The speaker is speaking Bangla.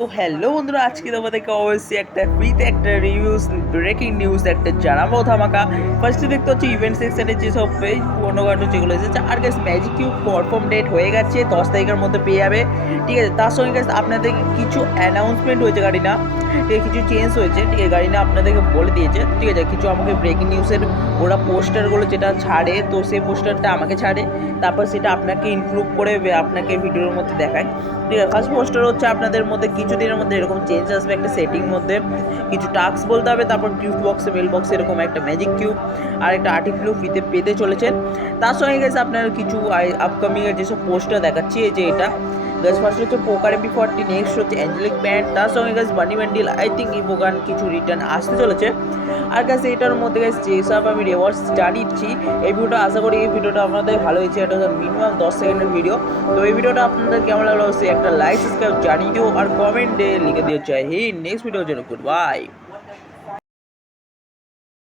তো হ্যালো বন্ধুরা, আজকে তোমাদেরকে অবশ্যই একটা ফ্রিতে একটা রিভিউজ ব্রেকিং নিউজ একটা জানাব ধামাকা। ফার্স্টে দেখতে হচ্ছে ইভেন্ট সেকশনে যেসব পেজ পুরোনো যেগুলো এসেছে, আর gas magic cube perform date হয়ে গেছে, দশ তারিখের মধ্যে পেয়ে যাবে। ঠিক আছে, তার সঙ্গে গ্যাস আপনাদের কিছু অ্যানাউন্সমেন্ট হয়েছে গাড়ি না কিছু চেঞ্জ হয়েছে, ঠিক আছে গাড়ি না আপনাদেরকে বলে দিয়েছে। ঠিক আছে, কিছু আমাকে ব্রেকিং নিউজের ওরা পোস্টারগুলো যেটা ছাড়ে, তো সেই পোস্টারটা আমাকে ছাড়ে। তারপর সেটা আপনাকে ইনক্লুড করে, আপনাকে ভিডিওর মধ্যে দেখায়। ঠিক আছে ফার্স্ট পোস্টার হচ্ছে আপনাদের মধ্যে কিছুদিনের মধ্যে এরকম চেঞ্জ আসবে একটা সেটিং মধ্যে। কিছু টাস্ক বলতে হবে, তারপর গিফট বক্সে মেল বক্স এরকম একটা ম্যাজিক কিউব আর একটা আর্টিফ্লু ফিতে পেতে চলেছেন। তার সঙ্গে গেছে আপনার কিছু আপকামিংয়ের যেসব পোস্টার দেখাচ্ছি, এই যে এটা। গাছ ফার্স্ট হচ্ছে পোকার এমপি ফোরটি নেক্সট হচ্ছে অ্যাঞ্জেলিক ব্যান্ড তার সঙ্গে গাছ বানি ব্যান্ডিল আই থিঙ্ক ইভোগান কিছু রিটার্ন আসতে চলেছে। আর গাছ এটার মধ্যে গাছ যেসব আমি রিওয়ার্ডস জানিয়েছি এই ভিডিওটা আশা করি এই ভিডিওটা আপনাদের ভালো হয়েছে। এটা মিনিমাম দশ সেকেন্ডের ভিডিও তো এই ভিডিওটা আপনাদের কেমন লাগল অবশ্যই একটা লাইক সাবস্ক্রাইব জানিয়ে দিও আর কমেন্টে লিখে দিও। চাই হে নেক্সট ভিডিওর জন্য গুড বাই